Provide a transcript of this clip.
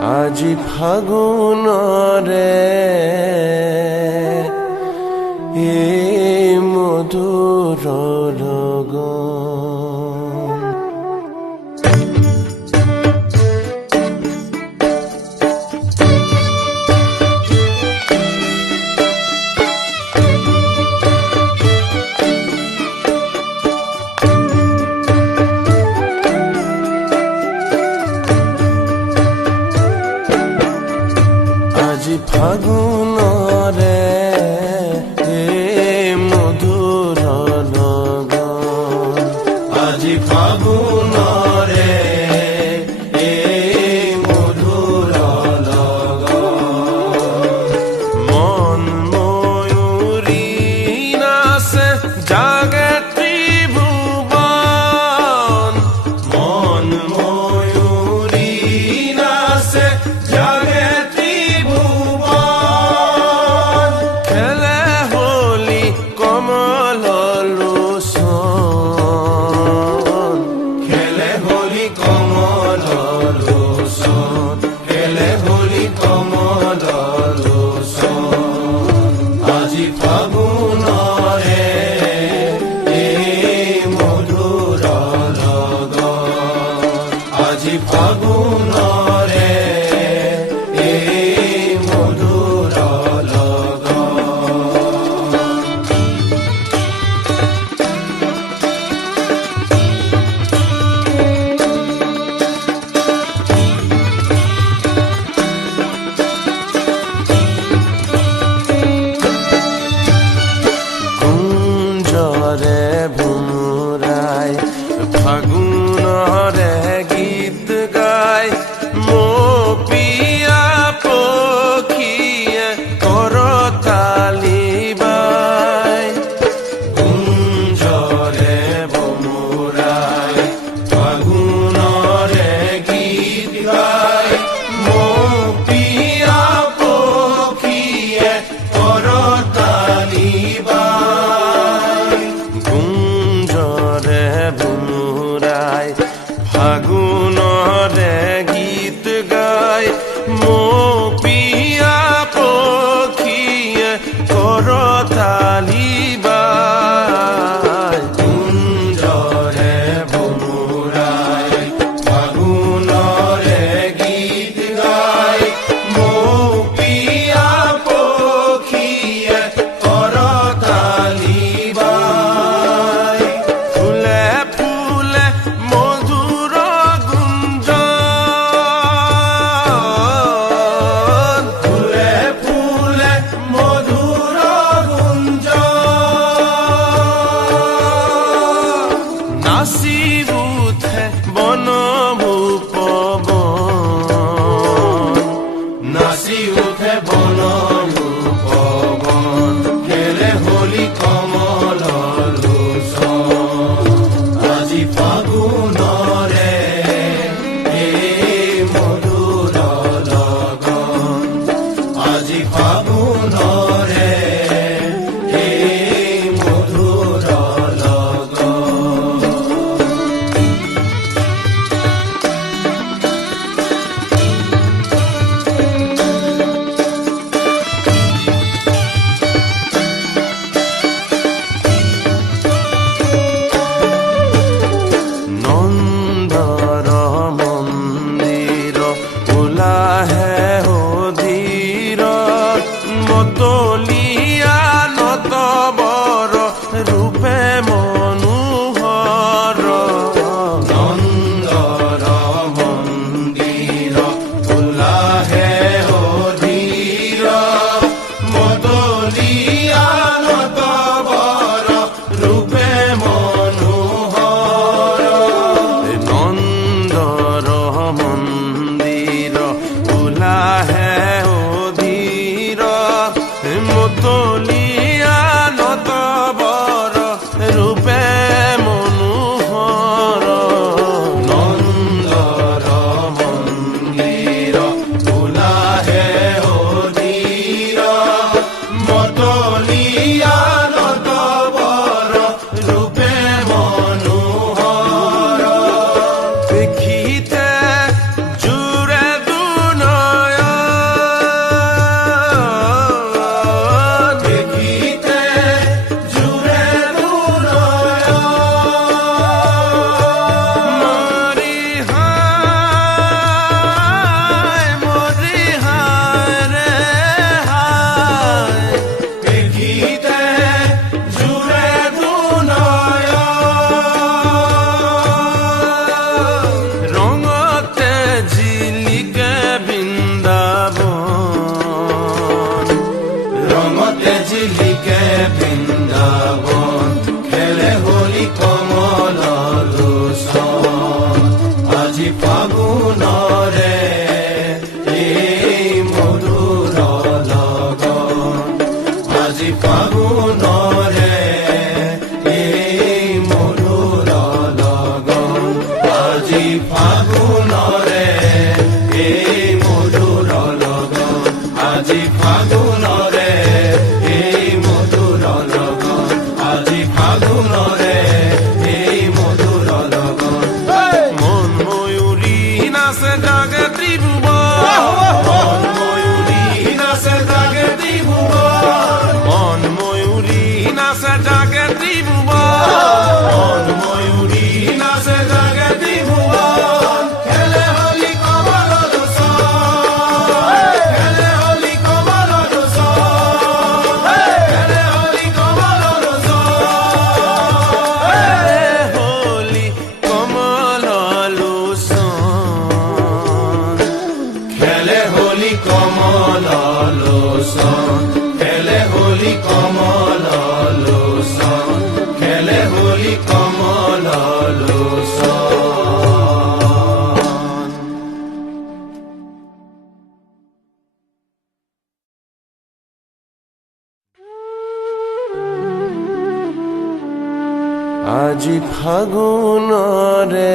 আজি ফাগুনৰে এই মধুৰ লগন। আজি ফাগুনৰে এই মধুৰ লগন। আজি ফাগুনৰে এই মধুৰ লগন। মন ময়ূৰী নাচে জাগে ত্ৰিভুৱন। মন ময়ূৰী নাচে জাগে আজি ফাগুনৰে এই মধুৰ লগন। আজি ফাগুনৰে এই মধুৰ লগন। কুঞ্জৰে ভোমোৰাই ফাগুনৰে গীত গাই, মৌপিয়া পক্ষীয়ে কৰতালি বাই। কুঞ্জৰে ভোমোৰাই ফাগুনৰে গীত গাই, মৌপিয়া পক্ষীয়ে কৰতালি বাই। কুঞ্জৰে ভোমোৰাই ফাগুনৰে গীত গাই, মৌপিয়া পক্ষীয়ে কৰতালি বাই। কুঞ্জৰে ভোমোৰাই ফাগুনৰে গীত গাই, মৌপিয়া পক্ষীয়ে কৰতালি বাই। ফুলে ফুলে মধুৰ গুঞ্জন। ফুলে ফুলে মধুৰ গুঞ্জন। নাচি উঠে বনভূপৱন। নাচি উঠে বনভূপৱন। খেলে হোলী কমল লোচন। আজি ফাগুনৰে এই মধুৰ লগন। আজি ফাগুনৰে এই মধুৰ লগন। আজি ফাগুনৰে